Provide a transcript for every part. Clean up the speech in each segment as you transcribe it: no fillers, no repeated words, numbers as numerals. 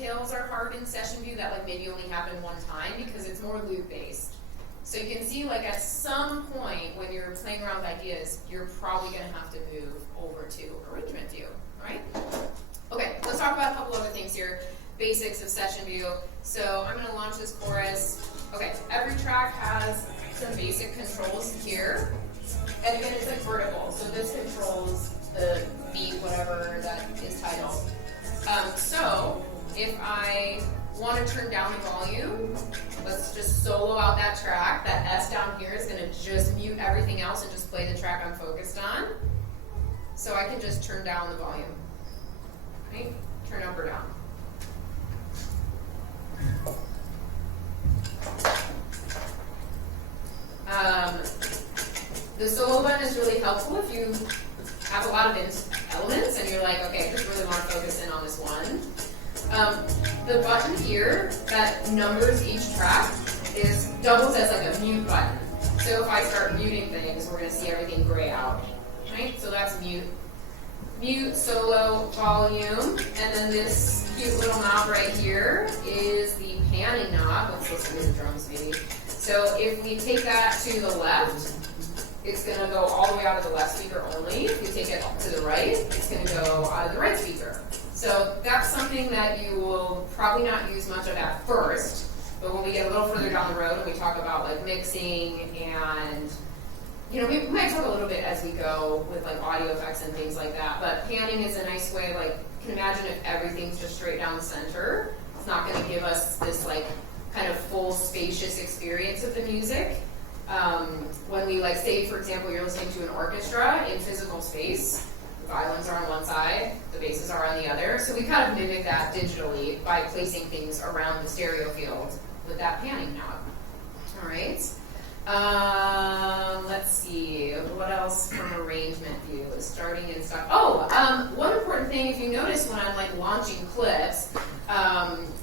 details are hard in session view that like maybe only happen one time because it's more loop based. So you can see like at some point when you're playing around with ideas, you're probably going to have to move over to arrangement view, right? Okay, let's talk about a couple other things here. Basics of session view. So I'm going to launch this chorus. Okay, every track has some basic controls here. And again, it's like vertical. So this controls the beat, whatever that is titled. So if I want to turn down the volume, let's just solo out that track. That S down here is going to just mute everything else and just play the track I'm focused on. So I can just turn down the volume. Right? Turn up or down. The solo button is really helpful if you have a lot of elements and you're like, okay, I just really want to focus in on this one. The button here that numbers each track doubles as like a mute button. So if I start muting things, we're going to see everything gray out. Right? So that's mute, solo, volume, and then this cute little knob right here is the panning knob. Let's listen to the drums maybe. So if we take that to the left, it's going to go all the way out of the left speaker only. If we take it to the right, it's going to go out of the right speaker. So that's something that you will probably not use much of at first, but when we get a little further down the road and we talk about like mixing and, you know, we might talk a little bit as we go with like audio effects and things like that, but panning is a nice way, like, you can imagine if everything's just straight down the center, it's not going to give us this like kind of full spacious experience of the music. When we like say, for example, you're listening to an orchestra in physical space, the violins are on one side, the basses are on the other. So we kind of mimic that digitally by placing things around the stereo field with that panning knob. All right. Let's see, what else from arrangement view is starting and stuff. One important thing, if you notice when I'm like launching clips,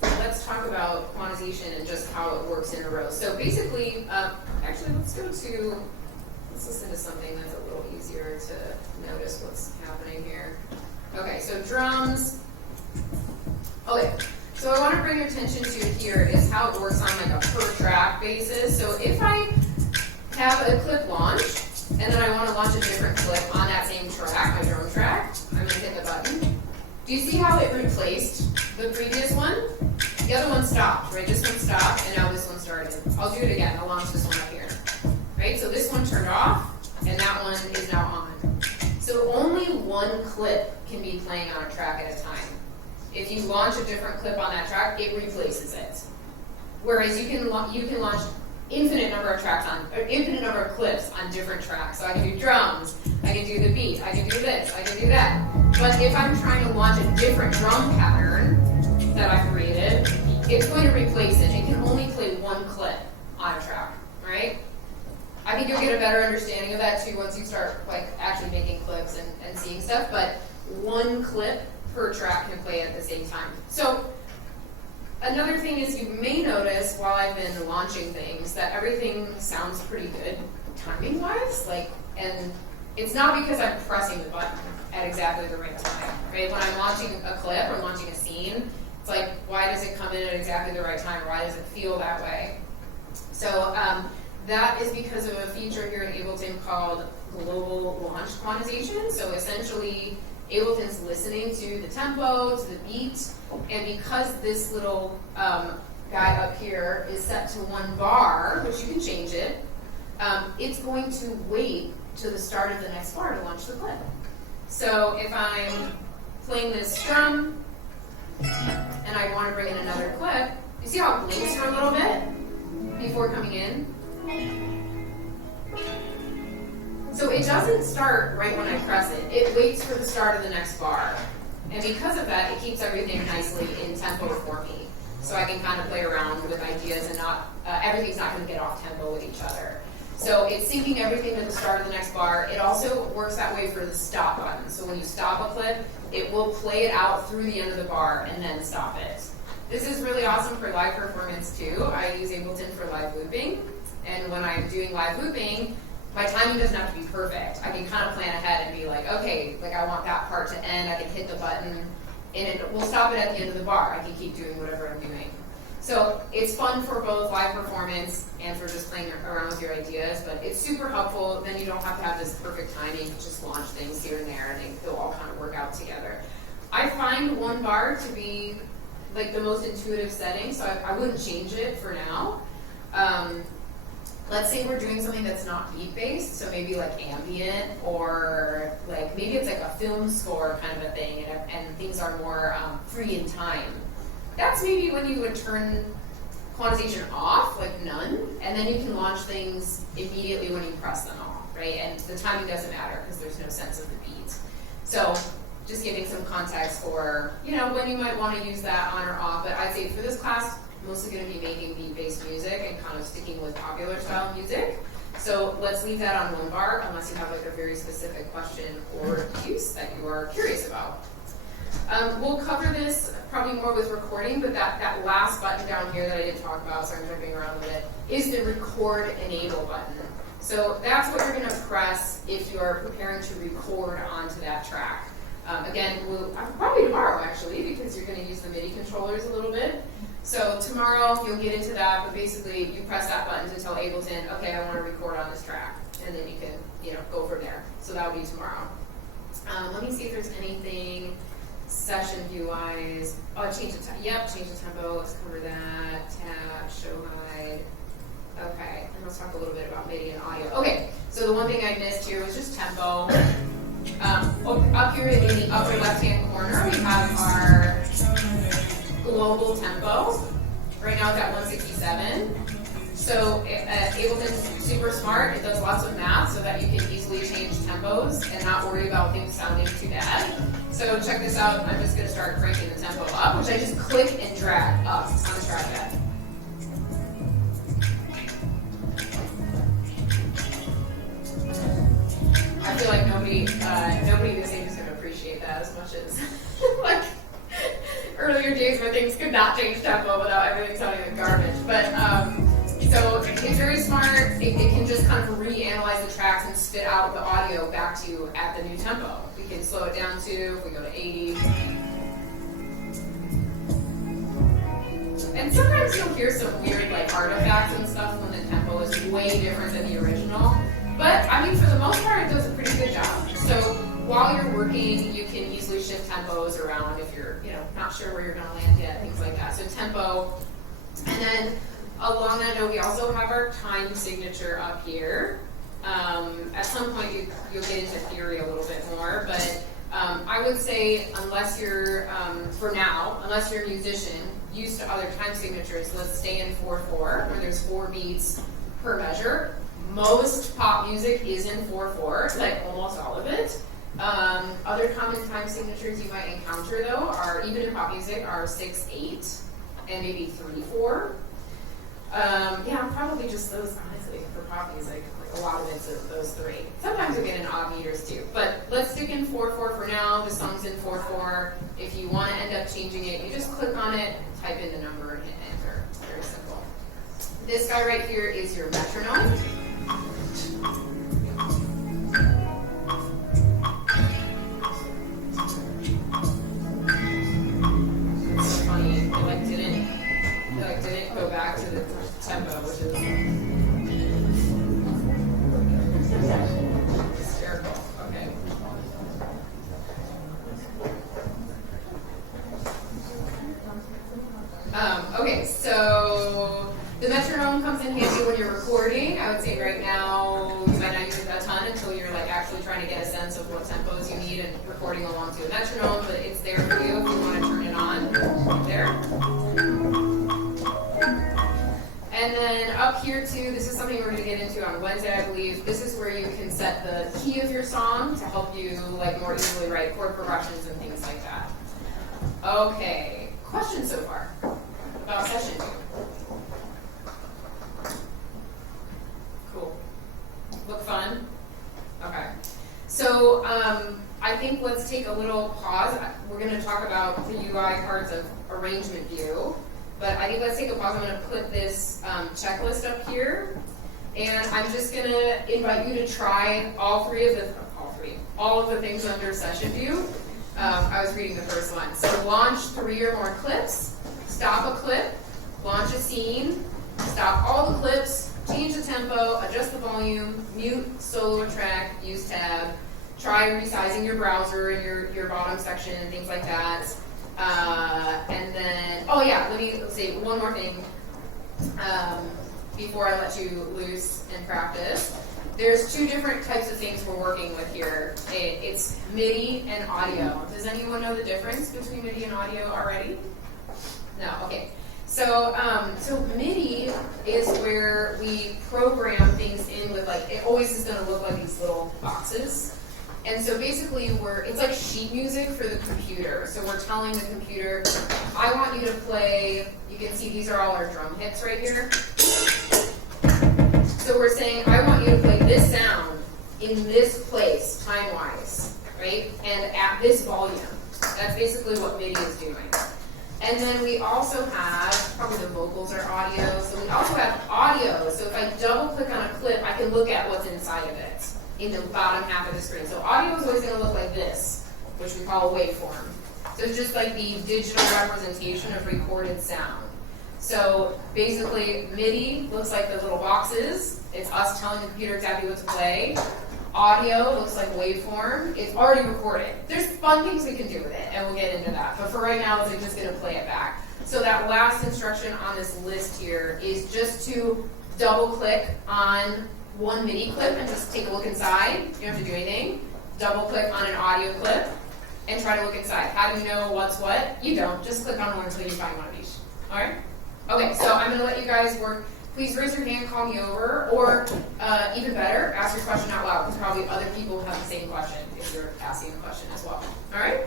let's talk about quantization and just how it works in a row. So basically, actually let's listen to something that's a little easier to notice what's happening here. Okay, so drums. Okay, so I want to bring your attention to here is how it works on like a per track basis. So if I have a clip launched, and then I want to launch a different clip on that same track, my drum track, I'm going to hit the button. Do you see how it replaced the previous one? The other one stopped, right? This one stopped, and now this one started. I'll do it again. I'll launch this one up here. Right? So this one turned off, and that one is now on. So only one clip can be playing on a track at a time. If you launch a different clip on that track, it replaces it. Whereas you can launch infinite number of clips on different tracks. So I can do drums, I can do the beat, I can do this, I can do that. But if I'm trying to launch a different drum pattern that I've created, it's going to replace it. It can only play one clip on a track, right? I think you'll get a better understanding of that too once you start like actually making clips and seeing stuff, but one clip per track can play at the same time. So another thing is you may notice while I've been launching things that everything sounds pretty good timing-wise, and it's not because I'm pressing the button at exactly the right time, right? When I'm launching a clip or launching a scene, it's like, why does it come in at exactly the right time? Why does it feel that way? So that is because of a feature here in Ableton called global launch quantization. So essentially, Ableton's listening to the tempo, to the beat, and because this little guy up here is set to 1 bar, which you can change it, it's going to wait to the start of the next bar to launch the clip. So if I'm playing this drum, and I want to bring in another clip, you see how it blinks for a little bit before coming in? So it doesn't start right when I press it. It waits for the start of the next bar. And because of that, it keeps everything nicely in tempo for me. So I can kind of play around with ideas and not, everything's not going to get off tempo with each other. So it's syncing everything to the start of the next bar. It also works that way for the stop button. So when you stop a clip, it will play it out through the end of the bar and then stop it. This is really awesome for live performance too. I use Ableton for live looping. And when I'm doing live looping, my timing doesn't have to be perfect. I can kind of plan ahead and be like, okay, like I want that part to end. I can hit the button and we'll stop it at the end of the bar. I can keep doing whatever I'm doing. So it's fun for both live performance and for just playing around with your ideas, but it's super helpful. Then you don't have to have this perfect timing. You can just launch things here and there, and they'll all kind of work out together. I find one bar to be like the most intuitive setting, so I wouldn't change it for now. Let's say we're doing something that's not beat-based, so maybe like ambient, or like maybe it's like a film score kind of a thing, and things are more free in time. That's maybe when you would turn quantization off, like none, and then you can launch things immediately when you press them off, right? And the timing doesn't matter because there's no sense of the beat. So just giving some context for, when you might want to use that on or off, but I'd say for this class, mostly going to be making beat-based music and kind of sticking with popular style music. So let's leave that on one bar unless you have like a very specific question or use that you are curious about. We'll cover this probably more with recording, but that last button down here that I didn't talk about, so I'm jumping around a bit, is the record enable button. So that's what you're going to press if you're preparing to record onto that track. Again, probably tomorrow actually, because you're going to use the MIDI controllers a little bit. So tomorrow you'll get into that, but basically you press that button to tell Ableton, okay, I want to record on this track, and then you can, go from there. So that'll be tomorrow. Let me see if there's anything session view-wise. Oh, change the tempo. Yep, change the tempo. Let's cover that. Tab, show hide. Okay, and let's talk a little bit about MIDI and audio. Okay, so the one thing I missed here was just tempo. Up here in the upper left-hand corner, we have our global tempo. Right now it's at 167. So Ableton's super smart. It does lots of math so that you can easily change tempos and not worry about things sounding too bad. So check this out. I'm just going to start cranking the tempo up, which I just click and drag up on the trackpad. I feel like nobody this age is going to appreciate that as much as like earlier days where things could not change tempo without everything sounding like garbage. But so it's very smart. It can just kind of reanalyze the tracks and spit out the audio back to you at the new tempo. We can slow it down to, if we go to 80. And sometimes you'll hear some weird like artifacts and stuff when the tempo is way different than the original. But I mean, for the most part, it does a pretty good job. So while you're working, you can easily shift tempos around if you're, not sure where you're going to land yet, things like that. So tempo, and then along that note, we also have our time signature up here. At some point, you'll get into theory a little bit more, but I would say unless you're, for now, unless you're a musician used to other time signatures, let's stay in 4/4, where there's 4 beats per measure. Most pop music is in 4/4, like almost all of it. Other common time signatures you might encounter, though, are, even in pop music, are 6/8 and maybe 3/4. Yeah, probably just those, honestly, for pop music. Like a lot of it's those 3. Sometimes you'll get in odd meters too, but let's stick in 4/4 for now. The song's in 4/4. If you want to end up changing it, you just click on it, type in the number, and hit enter. Very simple. This guy right here is your metronome. It's funny, it didn't go back to the tempo, which is hysterical. Okay. Okay, so the metronome comes in handy when you're recording. I would say right now you might not use it a ton until you're like actually trying to get a sense of what tempos you need and recording along to a metronome, but it's there for you if you want to turn it on. There. And then up here too, this is something we're going to get into on Wednesday, I believe. This is where you can set the key of your song to help you like more easily write chord progressions and things like that. Okay, questions so far about session 2? Cool. Look fun? Okay. So I think let's take a little pause. We're going to talk about the UI parts of arrangement view. But I think let's take a pause. I'm going to put this checklist up here. And I'm just going to invite you to try all of the things under session view. I was reading the first one. So launch 3 or more clips, stop a clip, launch a scene, stop all the clips, change the tempo, adjust the volume, mute, solo a track, use tab, try resizing your browser and your bottom section and things like that. And then, oh yeah, let's say one more thing before I let you loose and practice. There's 2 different types of things we're working with here. It's MIDI and audio. Does anyone know the difference between MIDI and audio already? No, okay. So, so MIDI is where we program things in with, like, it always is going to look like these little boxes. And so basically it's like sheet music for the computer. So we're telling the computer, I want you to play, you can see these are all our drum hits right here. So we're saying, I want you to play this sound in this place, time-wise, right? And at this volume. That's basically what MIDI is doing. And then we also have, probably the vocals are audio, so we also have audio. So if I double click on a clip, I can look at what's inside of it, in the bottom half of the screen. So audio is always going to look like this, which we call a waveform. So it's just like the digital representation of recorded sound. So basically, MIDI looks like the little boxes. It's us telling the computer exactly what to play. Audio looks like waveform. It's already recorded. There's fun things we can do with it, and we'll get into that. But for right now, it's just going to play it back. So that last instruction on this list here is just to double-click on one MIDI clip and just take a look inside. You don't have to do anything. Double-click on an audio clip and try to look inside. How do you know what's what? You don't. Just click on one until you find one of these. All right? Okay, so I'm going to let you guys work. Please raise your hand, call me over, or even better, ask your question out loud, because probably other people have the same question if you're asking a question as well. All right?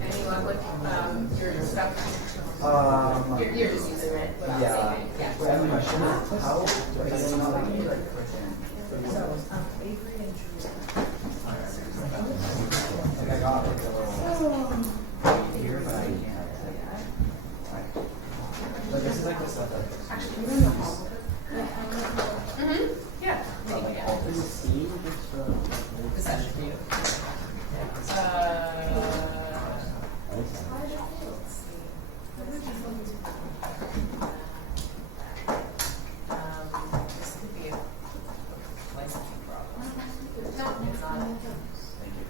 Anyone with your stuff? You're just using it without saying it. Yeah. I have a question. How does it not like I got like a little here, but I can't. But this is like the stuff that Actually, we're in the hall. Yeah. like all this scene. Is that for you? This could be a licensing problem. No, it's not. Thank you.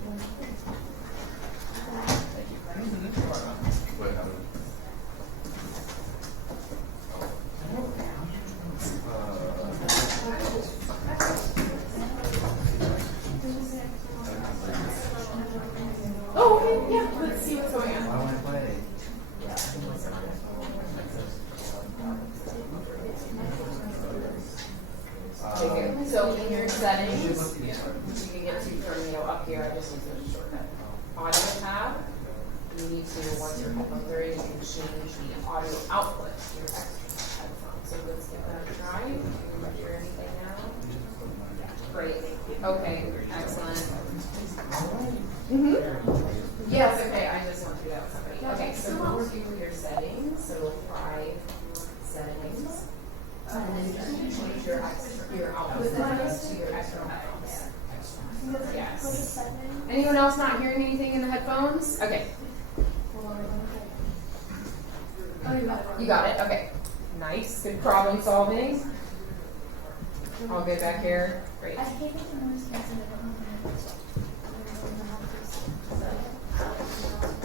Oh, okay, yeah, let's see what's going on. I want to play. Okay, so in your settings, you can get to turn up here. I just need to shortcut. Audio tab. You need to, once your headphones are in, you can change the audio output to your extra headphones. So let's give that a try. Can you hear anything now? Great. Okay, excellent. Yes, okay, I just went through that with somebody. Okay, so we'll review your settings. So we'll try settings. And then you can change your output settings to your extra headphones. Yes. Anyone else not hearing anything in the headphones? Okay. You got it? Okay. Nice. Good problem solving. All good back here? Great.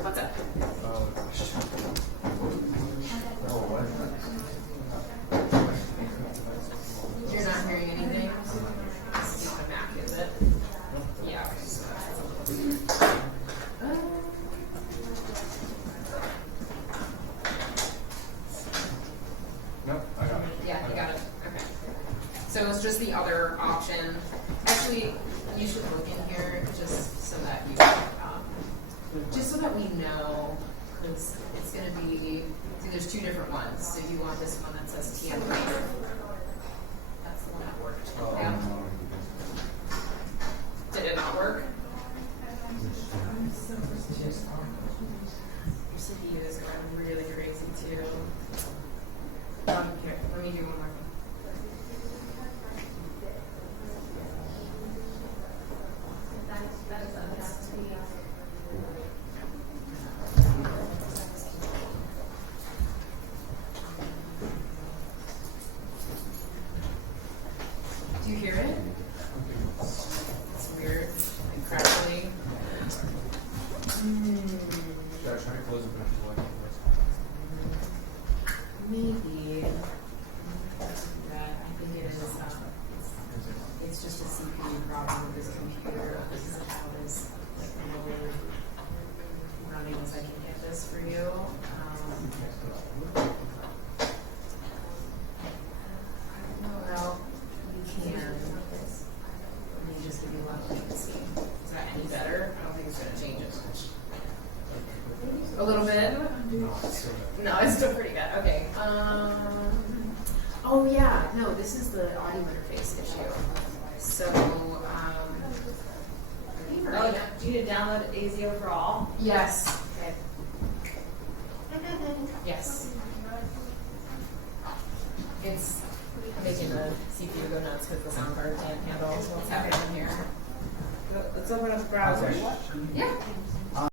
What's up? You're not hearing anything? This is not a Mac, is it? Yeah. Nope, I got it. Yeah, you got it. Okay. So it's just the other option. Actually, you should look in here just so that you just so that we know, because it's going to be, see, there's 2 different ones. So you want this one that says TM3. That's the one that worked. Yeah. Did it not work? really crazy too. Here, let me do one more. Do you hear it? It's weird, like crackly. Should I try to close it but it's like Maybe. That I think it is. It's just a CPU problem with this computer. This is how it is like really running as I can get this for you. Well, you can. Let me just give you one latency. Is that any better? I don't think it's going to change it much. A little bit? No, it's still pretty good. Okay. Oh yeah, no, this is the audio interface issue. So, Do you need to download ASIO for all? yes. Okay. Yes. It's making the CPU go nuts because the sound card can't handle what's happening here. Let's open up the browser. Yeah.